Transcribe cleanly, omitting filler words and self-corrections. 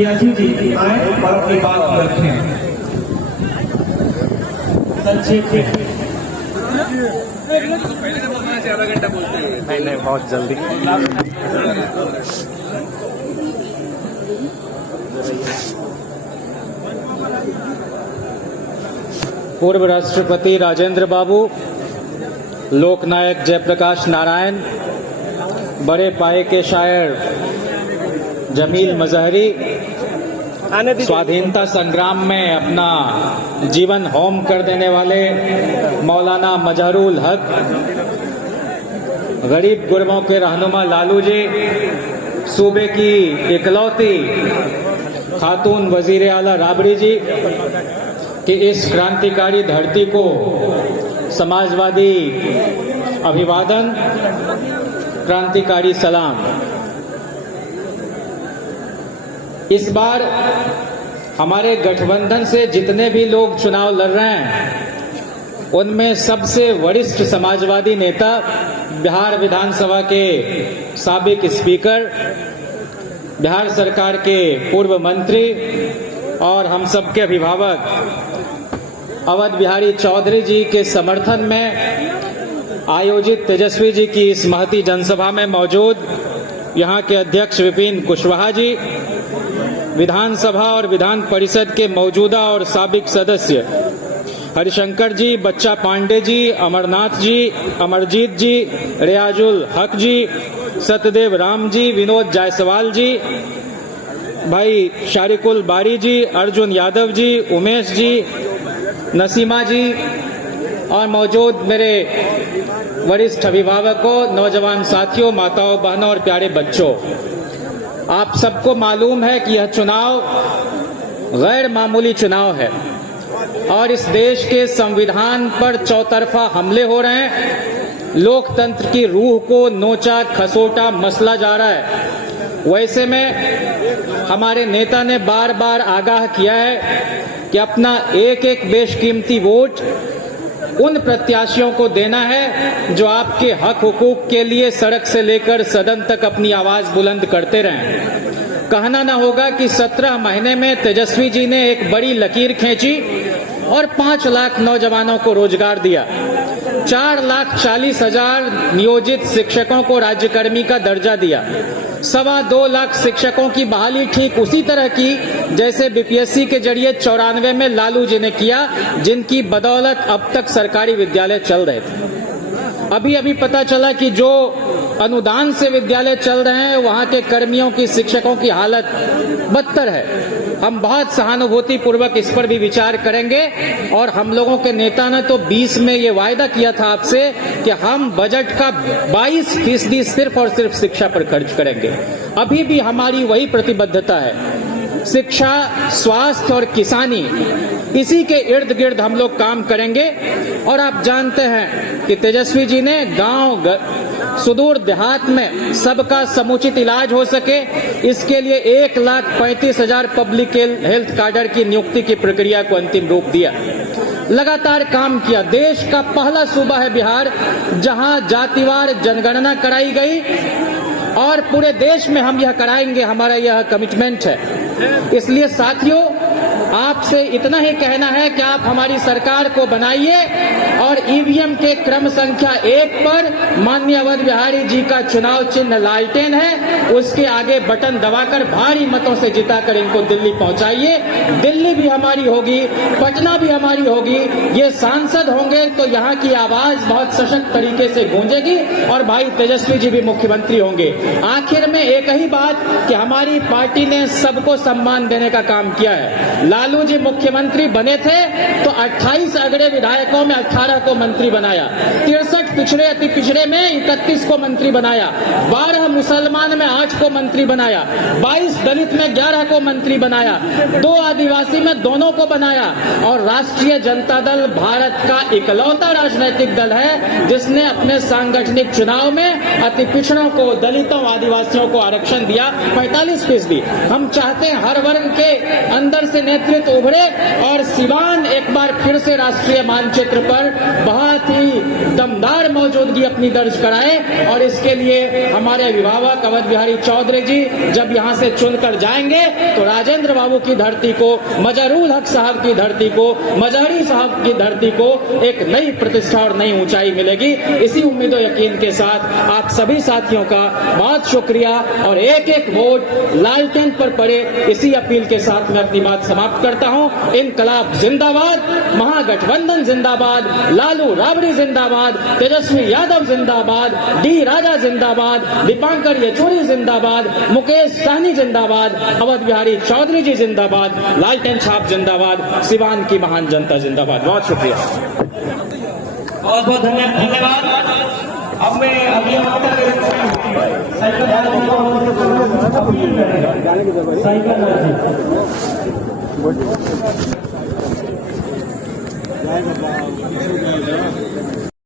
मुखियाजी जी आए और अपनी बात रखें संक्षेप में। आधा घंटा बोलते हैं। नहीं बहुत जल्दी। पूर्व राष्ट्रपति राजेंद्र बाबू, लोकनायक जयप्रकाश नारायण, बड़े पाए के शायर जमील मजहरी, स्वाधीनता संग्राम में अपना जीवन होम कर देने वाले मौलाना मजहरुल हक, गरीब गुरबों के रहनुमा लालू जी, सूबे की इकलौती खातून वजीर आला राबड़ी जी कि इस क्रांतिकारी धरती को समाजवादी अभिवादन, क्रांतिकारी सलाम। इस बार हमारे गठबंधन से जितने भी लोग चुनाव लड़ रहे हैं उनमें सबसे वरिष्ठ समाजवादी नेता, बिहार विधानसभा के साबिक स्पीकर, बिहार सरकार के पूर्व मंत्री और हम सबके अभिभावक अवध बिहारी चौधरी जी के समर्थन में आयोजित तेजस्वी जी की इस महती जनसभा में मौजूद यहाँ के अध्यक्ष विपिन कुशवाहा जी, विधानसभा और विधान परिषद के मौजूदा और साबिक सदस्य हरिशंकर जी, बच्चा पांडे जी, अमरनाथ जी, अमरजीत जी, रियाजुल हक जी, सत्यदेव राम जी, विनोद जायसवाल जी, भाई शारिकुल बारी जी, अर्जुन यादव जी, उमेश जी, नसीमा जी और मौजूद मेरे वरिष्ठ अभिभावकों, नौजवान साथियों, माताओं, बहनों और प्यारे बच्चों, आप सबको मालूम है कि यह चुनाव गैर मामूली चुनाव है और इस देश के संविधान पर चौतरफा हमले हो रहे हैं। लोकतंत्र की रूह को नोचा खसोटा मसला जा रहा है। वैसे में हमारे नेता ने बार बार आगाह किया है कि अपना एक एक बेशकीमती वोट उन प्रत्याशियों को देना है जो आपके हक हुकूक के लिए सड़क से लेकर सदन तक अपनी आवाज बुलंद करते रहें। कहना ना होगा कि 17 महीने में तेजस्वी जी ने एक बड़ी लकीर खींची और 5 लाख नौजवानों को रोजगार दिया, 4,40,000 नियोजित शिक्षकों को राज्यकर्मी का दर्जा दिया, 2.25 लाख शिक्षकों की बहाली ठीक उसी तरह की जैसे बीपीएससी के जरिए 94 में लालू जी ने किया, जिनकी बदौलत अब तक सरकारी विद्यालय चल रहे थे। अभी अभी पता चला कि जो अनुदान से विद्यालय चल रहे हैं वहां के कर्मियों की, शिक्षकों की हालत बदतर है। हम बहुत सहानुभूति पूर्वक इस पर भी विचार करेंगे और हम लोगों के नेता ने तो 20 में ये वायदा किया था आपसे कि हम बजट का 22% सिर्फ और सिर्फ शिक्षा पर खर्च करेंगे। अभी भी हमारी वही प्रतिबद्धता है। शिक्षा, स्वास्थ्य और किसानी, इसी के इर्द गिर्द हम लोग काम करेंगे। और आप जानते हैं कि तेजस्वी जी ने गांव सुदूर देहात में सबका समुचित इलाज हो सके, इसके लिए 1,35,000 पब्लिक हेल्थ कार्डर की नियुक्ति की प्रक्रिया को अंतिम रूप दिया। लगातार काम किया। देश का पहला सूबा है बिहार जहां जातिवार जनगणना कराई गई और पूरे देश में हम यह कराएंगे, हमारा यह कमिटमेंट है। इसलिए साथियों, आपसे इतना ही कहना है कि आप हमारी सरकार को बनाइए और ईवीएम के क्रम संख्या 1 पर माननीय अवध बिहारी जी का चुनाव चिन्ह लालटेन है, उसके आगे बटन दबाकर भारी मतों से जिताकर इनको दिल्ली पहुंचाइए। दिल्ली भी हमारी होगी, पटना भी हमारी होगी, ये सांसद होंगे तो यहाँ की आवाज बहुत सशक्त तरीके से गूंजेगी और भाई तेजस्वी जी भी मुख्यमंत्री होंगे। आखिर में एक ही बात कि हमारी पार्टी ने सबको सम्मान देने का काम किया है। लालू जी मुख्यमंत्री बने थे तो 28 अगड़े विधायकों में 18 को मंत्री बनाया, 63 पिछड़े अति पिछड़े में 31 को मंत्री बनाया, 12 मुसलमान में 8 को मंत्री बनाया, 22 दलित में 11 को मंत्री बनाया, 2 आदिवासी में दोनों को बनाया और राष्ट्रीय जनता दल भारत का इकलौता राजनीतिक दल है जिसने अपने सांगठनिक चुनाव में अति पिछड़ों को, दलितों, आदिवासियों को आरक्षण दिया 45%। हम चाहते हैं हर वर्ग के अंदर से नेतृत्व उभरे और सिवान एक बार फिर से राष्ट्रीय मानचित्र पर बहुत ही दमदार मौजूदगी अपनी दर्ज कराए। और इसके लिए हमारे अभिभावक अवध बिहारी चौधरी जी जब यहाँ से चुनकर जाएंगे तो राजेंद्र बाबू की धरती को, मजरूल हक साहब की धरती को, मजहरी साहब की धरती को एक नई प्रतिष्ठा और नई ऊंचाई मिलेगी। इसी उम्मीद और यकीन के साथ आप सभी साथियों का बहुत शुक्रिया और एक एक वोट लालटेन पर पड़े, इसी अपील के साथ मैं अपनी बात समाप्त करता हूं। इनकलाब जिंदाबाद, महागठबंधन जिंदाबाद, लालू राबड़ी जिंदाबाद, तेजस्वी यादव जिंदाबाद, डी राजा जिंदाबाद, दीपांकर येचुरी जिंदाबाद, मुकेश सहनी जिंदाबाद, अवध बिहारी चौधरी जी जिंदाबाद, लालटेन छाप जिंदाबाद, सिवान की महान जनता जिंदाबाद। बहुत शुक्रिया। बहुत बहुत धन्यवाद। अब मैं अगले वक्ता के साइकिल साइकिल